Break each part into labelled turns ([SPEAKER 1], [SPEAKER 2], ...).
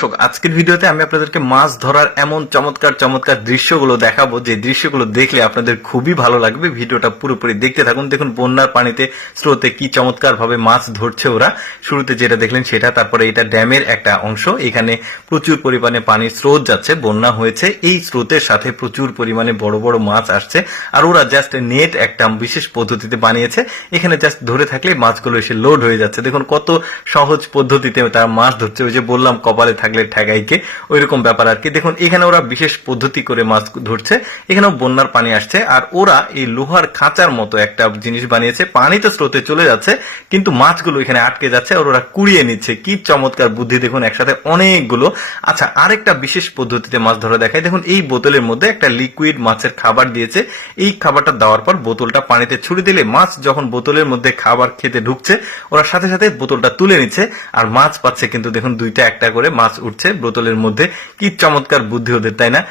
[SPEAKER 1] দর্শক, আজকের ভিডিওতে আমি আপনাদেরকে মাছ ধরার এমন চমৎকার চমৎকার দৃশ্যগুলো দেখাবো। যে দৃশ্যগুলো দেখলে আপনাদের খুবই ভালো লাগবে। ভিডিওটা পুরোপুরি দেখতে থাকুন। দেখুন, বন্যার পানিতে স্রোতে কি চমৎকার ভাবে মাছ ধরছে ওরা। শুরুতে যেটা দেখলেন সেটা, তারপরে এটা ড্যামের একটা অংশ। এখানে প্রচুর পরিমাণে পানির স্রোত যাচ্ছে, বন্যা হয়েছে। এই স্রোতের সাথে প্রচুর পরিমাণে বড় বড় মাছ আসছে। আর ওরা জাস্ট নেট একটা বিশেষ পদ্ধতিতে বানিয়েছে। এখানে জাস্ট ধরে থাকলে মাছগুলো এসে লোড হয়ে যাচ্ছে। দেখুন, কত সহজ পদ্ধতিতে তারা মাছ ধরছে। ওই যে বললাম, কপালে থাকলে ঠেকাইকে ওই রকম ব্যাপার আর কি। দেখুন, এখানে ওরা বিশেষ পদ্ধতি করে মাছ ধরছে। এখানেও বন্যার পানি আসছে। আর ওরা এই লোহার খাঁচার মতো একটা জিনিস বানিয়েছে। পানি তো স্রোতে চলে যাচ্ছে, কিন্তু মাছগুলো এখানে আটকে যাচ্ছে আর ওরা কুড়িয়ে নিচ্ছে। কি চমৎকার বুদ্ধি, দেখুন, একসাথে অনেকগুলো। আচ্ছা আরেকটা বিশেষ পদ্ধতিতে মাছ ধরা দেখায়। দেখুন, এই বোতলের মধ্যে একটা লিকুইড মাছের খাবার দিয়েছে। এই খাবারটা দেওয়ার পর বোতলটা পানিতে ছুড়ে দিলে মাছ যখন বোতলের মধ্যে খাবার খেতে ঢুকছে, ওরা সাথে সাথে বোতলটা তুলে নিচ্ছে। আর মাছ পাচ্ছে কিন্তু, দেখুন, দুইটা একটা করে মাছ উঠছে বোতলের মধ্যে। কি চমৎকার বুদ্ধি ওদের, তাই না?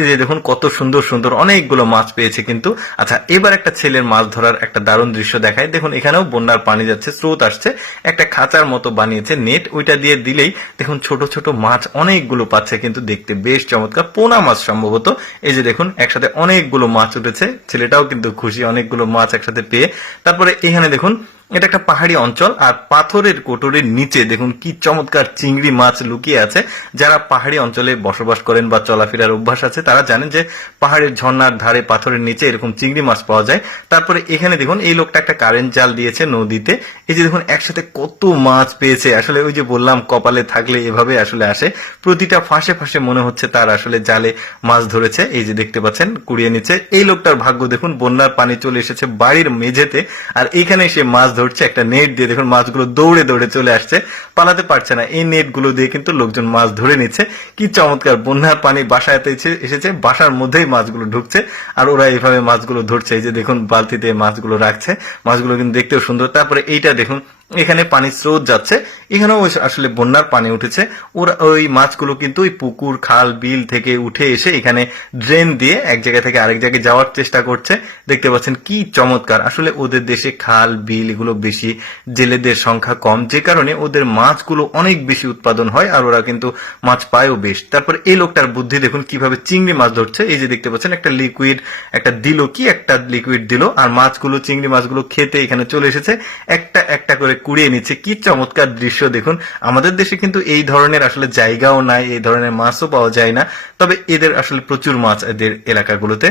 [SPEAKER 1] এই যে দেখুন কত সুন্দর সুন্দর অনেকগুলো মাছ পেয়েছে কিন্তু। আচ্ছা এবার একটা ছেলের মাছ ধরার একটা দারুণ দৃশ্য দেখায়। দেখুন, এখানেও বন্যার পানি যাচ্ছে, স্রোত আসছে। একটা খাঁচার মতো বানিয়েছে নেট, ওইটা দিয়ে দিলেই দেখুন ছোট ছোট মাছ অনেকগুলো পাচ্ছে কিন্তু দেখতে। বেশ চমৎকার পোনা মাছ সম্ভবত। এই যে দেখুন, একসাথে অনেকগুলো মাছ উঠেছে। ছেলেটাও কিন্তু খুশি, অনেকগুলো মাছ একসাথে পেয়ে। তারপরে এখানে দেখুন এটা একটা পাহাড়ি অঞ্চল, আর পাথরের কোটরের নিচে দেখুন কি চমৎকার চিংড়ি মাছ লুকিয়ে আছে। যারা পাহাড়ি অঞ্চলে বসবাস করেন বা চলাফেরার অভ্যাস আছে, তারা জানেন যে পাহাড়ের ঝর্ণার ধারে পাথরের নিচে এরকম চিংড়ি মাছ পাওয়া যায়। তারপরে এখানে দেখুন, এই লোকটা একটা কারেন্ট জাল দিয়েছে নদীতে। এই যে দেখুন, একসাথে কত মাছ পেয়েছে। আসলে ওই যে বললাম, কপালে থাকলে এভাবে আসলে আসে। প্রতিটা ফাঁসে ফাঁসে মনে হচ্ছে তার আসলে জালে মাছ ধরেছে। এই যে দেখতে পাচ্ছেন, কুড়িয়ে নিচ্ছে। এই লোকটার ভাগ্য দেখুন, বন্যার পানি চলে এসেছে বাড়ির মেঝেতে, আর এখানে সে মাছ ধরছে, একটা নেট দিয়ে দেখুন মাছগুলো দৌড়ে দৌড়ে চলে আসছে, পালাতে পারছে না। এই নেটগুলো দিয়ে কিন্তু লোকজন মাছ ধরে নিচ্ছে। কি চমৎকার, বন্যার পানি বাসায় এসে- এসেছে, বাসার মধ্যেই মাছগুলো ঢুকছে, আর ওরা এইভাবে মাছগুলো ধরছে। এই যে দেখুন, বালতিতে মাছগুলো রাখছে, মাছগুলো কিন্তু দেখতেও সুন্দর। তারপরে এইটা দেখুন এখানে পানির স্রোত যাচ্ছে। এখানেও আসলে বন্যার পানি উঠেছে। ওরা ওই মাছগুলো কিন্তু ওই পুকুর, খাল, বিল থেকে উঠে এসে এখানে ড্রেন দিয়ে এক জায়গা থেকে আরেক জায়গায় যাওয়ার চেষ্টা করছে। দেখতে পাচ্ছেন কি চমৎকার। আসলে ওদের দেশে খাল, বিল এগুলো বেশি, জেলেদের সংখ্যা কম। যে কারণে ওদের মাছগুলো অনেক বেশি উৎপাদন হয় আর ওরা কিন্তু মাছ পায়ও বেশ। তারপর এই লোকটার বুদ্ধি দেখুন কীভাবে চিংড়ি মাছ ধরছে। এই যে দেখতে পাচ্ছেন একটা লিকুইড একটা দিল কি? একটা লিকুইড দিল। আর মাছগুলো, চিংড়ি মাছগুলো খেতে এখানে চলে এসেছে। একটা একটা করে কুড়িয়ে নিচ্ছে। কি চমৎকার দৃশ্য দেখুন। আমাদের দেশে কিন্তু এই ধরনের আসলে জায়গাও নাই, এই ধরনের মাছও পাওয়া যায় না। তবে এদের আসলে প্রচুর মাছ এদের এলাকাগুলোতে।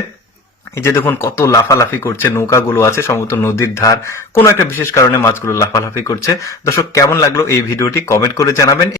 [SPEAKER 1] এই যে দেখুন, কত লাফালাফি করছে, নৌকাগুলো আছে, সম্ভবত নদীর ধার। কোনো একটা বিশেষ কারণে মাছগুলো লাফালাফি করছে। দর্শক, কেমন লাগল এই ভিডিওটি কমেন্ট করে জানাবেন।